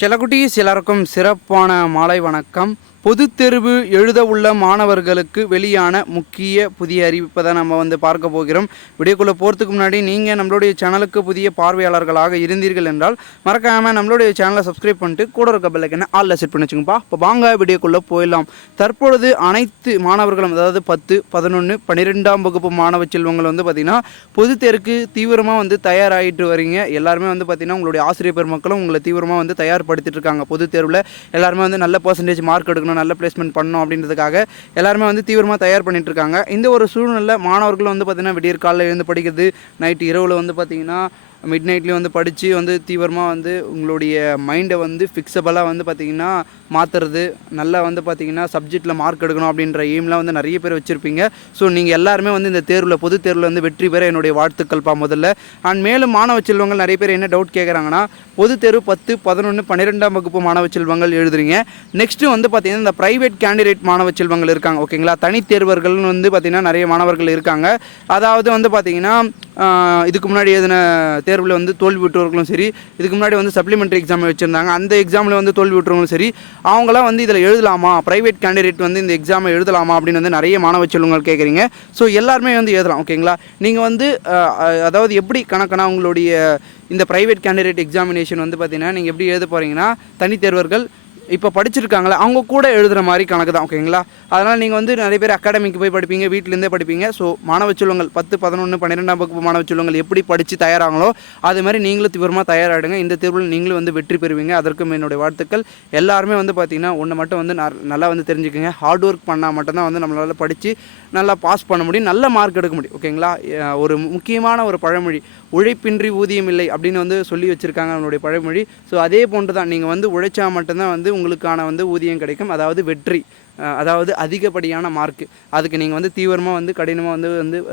செல்லக்குட்டீஸ் எல்லாருக்கும் சிறப்பான மாலை வணக்கம். பொதுத் தேர்வு எழுத உள்ள மாணவர்களுக்கு வெளியான முக்கிய புதிய அறிவிப்பை தான் நம்ம பார்க்க போகிறோம். வீடியோக்குள்ளே போகிறதுக்கு முன்னாடி நீங்கள் நம்மளுடைய சேனலுக்கு புதிய பார்வையாளர்களாக இருந்தீர்கள் என்றால் மறக்காமல் நம்மளுடைய சேனலை சப்ஸ்கிரைப் பண்ணிட்டு கூட இருக்க பெல் ஐகானை ஆல்ல செட் பண்ணி வச்சுங்கப்பா. இப்போ வாங்க வீடியோக்குள்ளே போயிடலாம். தற்பொழுது அனைத்து மாணவர்களும் அதாவது 10, 11, 12ஆம் வகுப்பு மாணவ செல்வங்கள் பார்த்திங்கன்னா பொதுத் தேர்வுக்கு தீவிரமாக தயாராகிட்டு வரீங்க. எல்லாருமே பார்த்திங்கன்னா உங்களுடைய ஆசிரியர் பெருமக்களும் உங்களை தீவிரமாக தயார்படுத்திட்டு இருக்காங்க. பொதுத் தேர்வில் எல்லாருமே நல்ல பர்சன்டேஜ் மார்க் எடுக்கணும், நல்ல பிளேஸ்மெண்ட் பண்ணணும் அப்படின்றதுக்காக எல்லாருமே தீவிரமாக தயார் பண்ணிட்டு இருக்காங்க. இந்த ஒரு சூழ்நிலை மாணவர்கள் பார்த்திங்கன்னா விடியற் காலையில் எழுந்து படிக்கிறது, நைட்டு இரவில் பார்த்திங்கன்னா மிட் நைட்லேயும் படித்து தீவிரமாக உங்களுடைய மைண்டை ஃபிக்ஸபிளாக பார்த்திங்கன்னா மாற்றுறது, நல்லா பார்த்திங்கன்னா சப்ஜெக்டில் மார்க் எடுக்கணும் அப்படின்ற எய்ம்லாம் நிறைய பேர் வச்சுருப்பீங்க. ஸோ நீங்கள் எல்லாருமே இந்த தேர்வில் பொது தேர்வில் வெற்றி பெற என்னுடைய வாழ்த்துக்கள்ப்பா முதல்ல. அண்ட் மேலும் மாணவ செல்வங்கள் நிறைய பேர் என்ன டவுட் கேட்குறாங்கன்னா, பொது தேர்வு 10, 11, 12ஆம் வகுப்பு மாணவ செல்வங்கள் எழுதுறீங்க. நெக்ஸ்ட்டு பார்த்திங்கன்னா இந்த ப்ரைவேட் கேண்டிடேட் மாணவ செல்வங்கள் இருக்காங்க, ஓகேங்களா. தனித்தேர்வர்கள்னு பார்த்திங்கன்னா நிறைய மாணவர்கள் இருக்காங்க. அதாவது பார்த்திங்கன்னா இதுக்கு முன்னாடி எழுதின தேர்வில் தோல்வி விட்டவர்களும் சரி, இதுக்கு முன்னாடி சப்ளிமெண்ட்ரி எக்ஸாம் வச்சுருந்தாங்க, அந்த எக்ஸாமில் தோல்வி விட்டவங்களும் சரி, அவங்களாம் இதில் எழுதலாமா, ப்ரைவேட் கேண்டிடேட் இந்த எக்ஸாமை எழுதலாமா அப்படின்னு நிறைய மாணவ செல்வங்கள் கேட்குறீங்க. ஸோ எல்லாருமே எழுதலாம், ஓகேங்களா. நீங்கள் அதாவது எப்படி கணக்கான உங்களுடைய இந்த ப்ரைவேட் கேண்டிடேட் எக்ஸாமினேஷன் பார்த்திங்கன்னா நீங்கள் எப்படி எழுத போகிறீங்கன்னா, தனித்தேர்வர்கள் இப்போ படிச்சிருக்காங்களா அவங்க கூட எழுதுகிற மாதிரி கணக்கு தான், ஓகேங்களா. அதனால் நீங்கள் நிறைய பேர் அகாடமிக்கு போய் படிப்பீங்க, வீட்டிலேருந்தே படிப்பீங்க. ஸோ மாணவ செல்வங்கள் 10, 11, 12ஆம் வகுப்பு மாணவ செல்வங்கள் எப்படி படித்து தயாராங்களோ அது மாதிரி நீங்களும் தீவிரமாக தயாராகிடுங்க. இந்த தேர்வில் நீங்களும் வெற்றி பெறுவீங்க. அதற்கும் என்னுடைய வாழ்த்துக்கள். எல்லாருமே பார்த்திங்கன்னா ஒன்று மட்டும் நல்லா தெரிஞ்சுக்கோங்க. ஹார்ட் ஒர்க் பண்ணால் மட்டும்தான் நம்மளால் படித்து நல்லா பாஸ் பண்ண முடியும், நல்ல மார்க் எடுக்க முடியும், ஓகேங்களா. ஒரு முக்கியமான ஒரு பழமொழி, உழைப்பின்றி ஊதியம் இல்லை அப்படின்னு சொல்லி வச்சுருக்காங்க நம்மளுடைய பழமொழி. ஸோ அதே போன்று தான் நீங்கள் உழைச்சா மட்டும்தான் உங்களுக்கான ஊதியம் கிடைக்கும், அதாவது வெற்றி, அதாவது அதிகப்படியான மார்க்கு. அதுக்கு நீங்கள் தீவிரமாக கடினமாக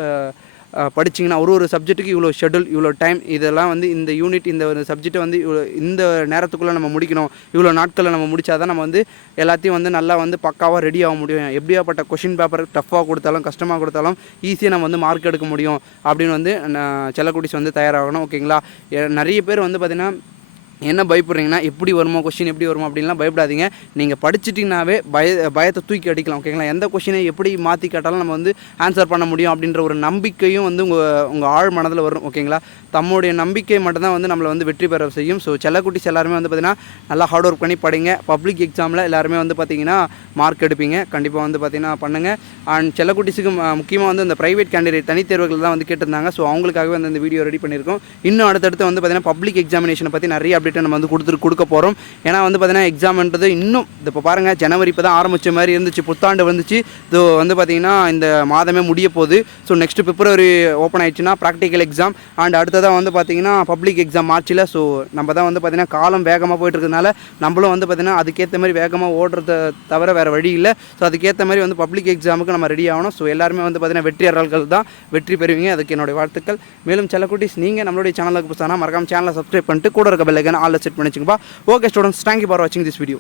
படிச்சிங்கன்னா ஒரு சப்ஜெக்ட்டுக்கு இவ்வளோ ஷெட்யூல், இவ்வளோ டைம், இதெல்லாம் இந்த யூனிட், இந்த ஒரு சப்ஜெக்டை இவ்வளோ இந்த நேரத்துக்குள்ளே நம்ம முடிக்கணும், இவ்வளோ நாட்களில் நம்ம முடித்தா தான் நம்ம எல்லாத்தையும் நல்லா பக்காவாக ரெடி ஆக முடியும். எப்படியாப்பட்ட கொஷின் பேப்பர் டஃப்பாக கொடுத்தாலும் கஷ்டமாக கொடுத்தாலும் ஈஸியாக நம்ம மார்க் எடுக்க முடியும் அப்படின்னு செல்லக்குட்டீஸ் தயாராகணும், ஓகேங்களா. நிறைய பேர் பார்த்திங்கன்னா என்ன பயப்படுறீங்கன்னா, எப்படி வருமோ கொஷின், எப்படி வருமோ அப்படின்லாம் பயப்படாதீங்க. நீங்கள் படிச்சிட்டிங்கனாவே பயத்தை தூக்கி அடிக்கலாம், ஓகேங்களா. எந்த கொஷினை எப்படி மாற்றி கேட்டாலும் நம்ம ஆன்சர் பண்ண முடியும் அப்படின்ற ஒரு நம்பிக்கையும் உங்கள் ஆழ் மனதில் வரும், ஓகேங்களா. தம்முடைய நம்பிக்கை மட்டும்தான் நம்மளை வெற்றி பெற செய்யும். ஸோ செல்லக்குட்டீஸ் எல்லாருமே பார்த்திங்கன்னா நல்லா ஹார்ட் ஒர்க் பண்ணி படிங்க. பப்ளிக் எக்ஸாமில் எல்லாருமே பார்த்திங்கன்னா மார்க் எடுப்பீங்க, கண்டிப்பாக பார்த்திங்கன்னா பண்ணுங்கள். அண்ட் செல்லக்குட்டீஸுக்கு முக்கியமாக இந்த ப்ரைவேட் கேண்டிடேட் தனித்தேர்வுகள் தான் கேட்டிருந்தாங்க. ஸோ அவங்களுக்காகவே இந்த வீடியோ ரெடி பண்ணியிருக்கோம். இன்னும் அடுத்தடுத்து பார்த்திங்கன்னா பப்ளிக் எக்ஸாமினேஷனை பற்றி நிறைய அப்டேட்டை நம்ம கொடுக்க போகிறோம். ஏன்னா பார்த்திங்கன்னா எக்ஸாம்ன்றது இன்னும் இப்போ பாருங்கள், ஜனவரி இப்போ தான் ஆரம்பித்த மாதிரி இருந்துச்சு, புத்தாண்டு வந்துச்சு. இது பார்த்திங்கன்னா இந்த மாதமே முடிய போகுது. ஸோ நெக்ஸ்ட் பிப்ரவரி ஓப்பன் ஆயிடுச்சுன்னா ப்ராக்டிக்கல் எக்ஸாம், அண்ட் அடுத்ததாக பார்த்திங்கன்னா பப்ளிக் எக்ஸாம் மார்ச்சில். ஸோ நம்ம தான் பார்த்திங்கன்னா காலம் வேகமாக போயிட்டு இருக்கிறதுனால நம்மளும் பார்த்திங்கன்னா அதுக்கேற்ற மாதிரி வேகமாக ஓடுறத தவிர வேறு வழி இல்லை. ஸோ அதுக்கேற்ற மாதிரி பப்ளிக் எக்ஸாமுக்கு நம்ம ரெடி ஆகணும். ஸோ எல்லாருமே பார்த்திங்கன்னா வெற்றியாளர்கள் தான், வெற்றி பெறுவீங்க. அதுக்கு என்னுடைய வாழ்த்துக்கள். மேலும் செல்லக்குட்டீஸ் நீங்கள் நம்மளுடைய சேனலுக்கு புதுசாக மறக்காம சேனலை சப்ஸ்கிரைப் பண்ணிட்டு கூட இருக்க பெல் ஐகானை ஆல்ல செட் பண்ணி வச்சுங்கப்பா. ஓகே ஸ்டூடெண்ட்ஸ், தேங்க்யூ ஃபார் வாட்சிங் திஸ் வீடியோ.